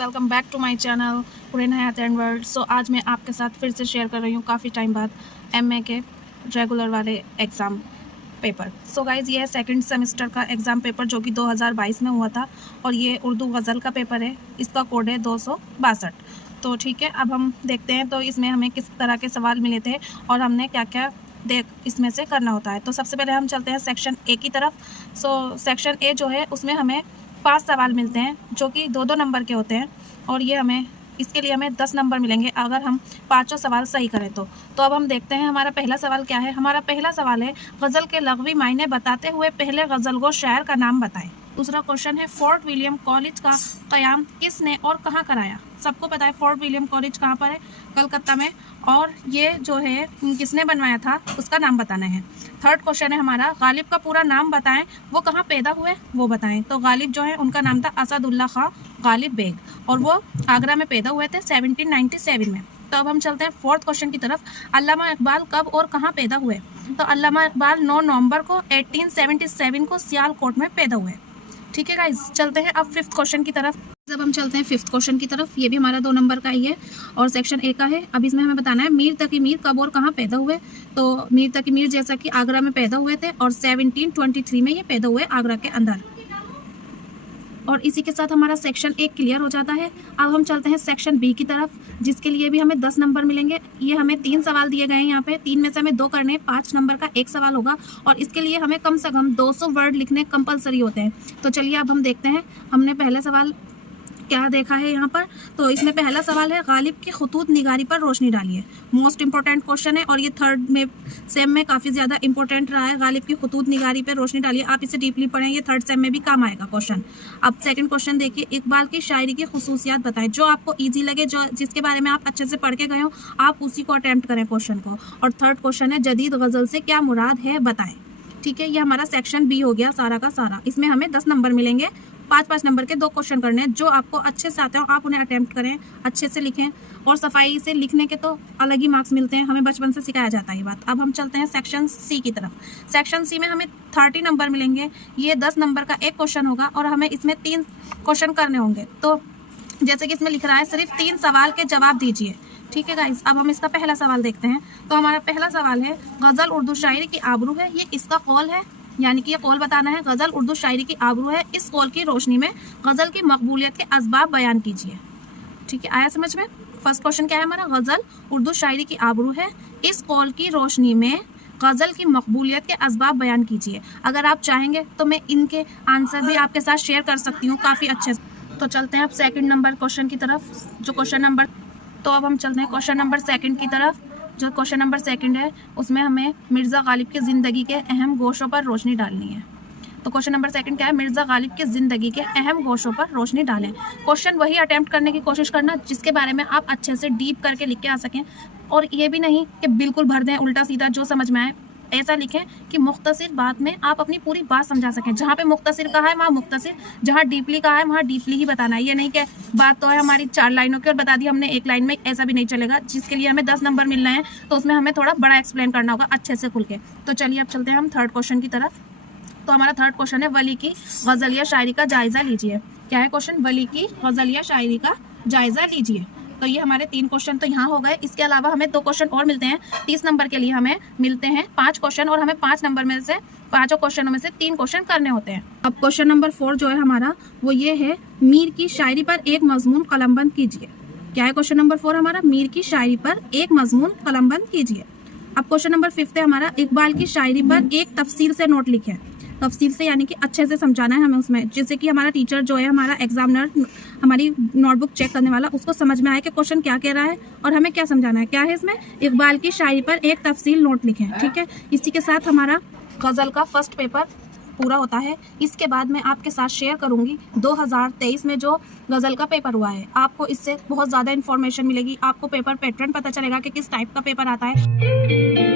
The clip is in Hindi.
Welcome back to my channel कुरैन हयात एंड वर्ल्ड। सो आज मैं आपके साथ फिर से शेयर कर रही हूँ काफ़ी टाइम बाद एमए के रेगुलर वाले एग्ज़ाम पेपर। सो गाइज़, ये है सेकंड सेमेस्टर का एग्ज़ाम पेपर जो कि 2022 में हुआ था और ये उर्दू गज़ल का पेपर है। इसका कोड है 262। तो ठीक है, अब हम देखते हैं तो इसमें हमें किस तरह के सवाल मिले थे और हमने क्या क्या इसमें से करना होता है। तो सबसे पहले हम चलते हैं सेक्शन ए की तरफ। सो सेक्शन ए जो है उसमें हमें 5 सवाल मिलते हैं जो कि 2-2 नंबर के होते हैं और इसके लिए हमें 10 नंबर मिलेंगे अगर हम पाँचों सवाल सही करें तो। अब हम देखते हैं हमारा पहला सवाल क्या है। हमारा पहला सवाल है, गज़ल के लग़वी मायने बताते हुए पहले गज़लगो शायर का नाम बताएं। दूसरा क्वेश्चन है, फोर्ट विलियम कॉलेज का क़याम किसने और कहाँ कराया। सबको पता है फोर्ट विलियम कॉलेज कहाँ पर है, कलकत्ता में, और ये जो है किसने बनवाया था उसका नाम बताना है। थर्ड क्वेश्चन है हमारा, गालिब का पूरा नाम बताएं, वो कहाँ पैदा हुए वो बताएं। तो गालिब जो है उनका नाम था असदुल्ला खां गालिब बेग और वो आगरा में पैदा हुए थे 1797 में। तो अब हम चलते हैं फोर्थ क्वेश्चन की तरफ। अल्लामा इकबाल कब और कहाँ पैदा हुए। तो अल्लामा इकबाल 9 नवंबर को 1877 को सियालकोट में पैदा हुए। ठीक है गाइज, चलते हैं अब फिफ्थ क्वेश्चन की तरफ। जब हम चलते हैं फिफ्थ क्वेश्चन की तरफ, ये भी हमारा 2 नंबर का ही है और सेक्शन ए का है। अब इसमें हमें बताना है मीर तकी मीर कब और कहाँ पैदा हुए। तो मीर तकी मीर जैसा कि आगरा में पैदा हुए थे और 1723 में ये पैदा हुए आगरा के अंदर। और इसी के साथ हमारा सेक्शन ए क्लियर हो जाता है। अब हम चलते हैं सेक्शन बी की तरफ, जिसके लिए भी हमें 10 नंबर मिलेंगे। ये हमें 3 सवाल दिए गए हैं यहाँ पे, 3 में से हमें 2 करने, 5 नंबर का 1 सवाल होगा और इसके लिए हमें कम से कम 200 वर्ड लिखने कंपलसरी होते हैं। तो चलिए अब हम देखते हैं हमने पहले सवाल क्या देखा है यहाँ पर। तो इसमें पहला सवाल है, गालिब की खुतूत निगारी पर रोशनी डालिए। मोस्ट इंपॉर्टेंट क्वेश्चन है और ये थर्ड में सेम में काफ़ी ज़्यादा इंपॉर्टेंट रहा है। गालिब की खुतूत निगारी पर रोशनी डालिए, आप इसे डीपली पढ़ें, ये थर्ड सेम में भी काम आएगा क्वेश्चन। अब सेकंड क्वेश्चन देखिए, इकबाल की शायरी की खुसूसियात बताएं। जो आपको ईजी लगे, जो जिसके बारे में आप अच्छे से पढ़ के गए हो, आप उसी को अटैम्प्ट करें क्वेश्चन को। और थर्ड क्वेश्चन है, जदीद गज़ल से क्या मुराद है बताएं। ठीक है, ये हमारा सेक्शन बी हो गया सारा का सारा। इसमें हमें 10 नंबर मिलेंगे, 5-5 नंबर के 2 क्वेश्चन करने हैं। जो आपको अच्छे से आते हो आप उन्हें अटेम्प्ट करें, अच्छे से लिखें और सफाई से लिखने के तो अलग ही मार्क्स मिलते हैं, हमें बचपन से सिखाया जाता है ये बात। अब हम चलते हैं सेक्शन सी की तरफ। सेक्शन सी में हमें 30 नंबर मिलेंगे। ये 10 नंबर का 1 क्वेश्चन होगा और हमें इसमें 3 क्वेश्चन करने होंगे। तो जैसे कि इसमें लिख रहा है, सिर्फ 3 सवाल के जवाब दीजिए। ठीक है गाइस, अब हम इसका पहला सवाल देखते हैं। तो हमारा पहला सवाल है, गज़ल उर्दू शायरी की आबरू है, ये किसका कौल है। यानी कि ये कौल बताना है, गज़ल उर्दू शायरी की आबरू है, इस कौल की रोशनी में गज़ल की मकबूलियत के असबाब बयान कीजिए। ठीक है, आया समझ में। फर्स्ट क्वेश्चन क्या है हमारा, गज़ल उर्दू शायरी की आबरू है, इस कौल की रोशनी में गज़ल की मकबूलियत के असबाब बयान कीजिए। अगर आप चाहेंगे तो मैं इनके आंसर भी आपके साथ शेयर कर सकती हूँ काफ़ी अच्छे से। तो चलते हैं अब सेकंड नंबर क्वेश्चन की तरफ, जो क्वेश्चन नंबर, तो अब हम चलते हैं क्वेश्चन नंबर सेकंड की तरफ। जो क्वेश्चन नंबर सेकंड है उसमें हमें मिर्ज़ा गालिब की ज़िंदगी के अहम गोशों पर रोशनी डालनी है। तो क्वेश्चन नंबर सेकंड क्या है, मिर्ज़ा गालिब की ज़िंदगी के अहम गोशों पर रोशनी डालें। क्वेश्चन वही अटेम्प्ट करने की कोशिश करना जिसके बारे में आप अच्छे से डीप करके लिख के आ सकें, और ये भी नहीं कि बिल्कुल भर दें उल्टा सीधा जो समझ में आए। ऐसा लिखें कि मुख्तसिर बात में आप अपनी पूरी बात समझा सकें। जहाँ पे मुख्तसिर कहा है वहाँ मुख्तसिर, जहाँ डीपली कहा है वहाँ डीपली ही बताना है। ये नहीं कि बात तो है हमारी 4 लाइनों की और बता दी हमने 1 लाइन में, ऐसा भी नहीं चलेगा। जिसके लिए हमें 10 नंबर मिल रहे हैं तो उसमें हमें थोड़ा बड़ा एक्सप्लेन करना होगा अच्छे से खुल के। तो चलिए अब चलते हैं हम थर्ड क्वेश्चन की तरफ। तो हमारा थर्ड क्वेश्चन है, वली की गज़ल या शायरी का जायज़ा लीजिए। क्या है क्वेश्चन, वली की गज़ल या शायरी का जायज़ा लीजिए। तो ये हमारे 3 क्वेश्चन तो यहाँ हो गए। इसके अलावा हमें 2 क्वेश्चन और मिलते हैं। 30 नंबर के लिए हमें मिलते हैं 5 क्वेश्चन और हमें 5 नंबर में से 5 क्वेश्चनों में से 3 क्वेश्चन करने होते हैं। अब क्वेश्चन नंबर 4 जो है हमारा वो ये है, मीर की शायरी पर एक मजमून कलमबंद कीजिए। क्या है क्वेश्चन नंबर 4 हमारा, मीर की शायरी पर एक मजमून कलमबंद कीजिए। अब क्वेश्चन नंबर 5 है हमारा, इकबाल की शायरी पर एक तफसील से नोट लिखें। तफसील से यानी कि अच्छे से समझाना है हमें उसमें, जैसे कि हमारा टीचर जो है, हमारा एग्जामिनर, हमारी नोटबुक चेक करने वाला, उसको समझ में आए कि क्वेश्चन क्या कह रहा है और हमें क्या समझाना है। क्या है इसमें, इकबाल की शायरी पर एक तफसील नोट लिखें। ठीक है, इसी के साथ हमारा गज़ल का फर्स्ट पेपर पूरा होता है। इसके बाद मैं आपके साथ शेयर करूंगी 2023 में जो गज़ल का पेपर हुआ है। आपको इससे बहुत ज़्यादा इन्फॉर्मेशन मिलेगी, आपको पेपर पैटर्न पता चलेगा कि किस टाइप का पेपर आता है।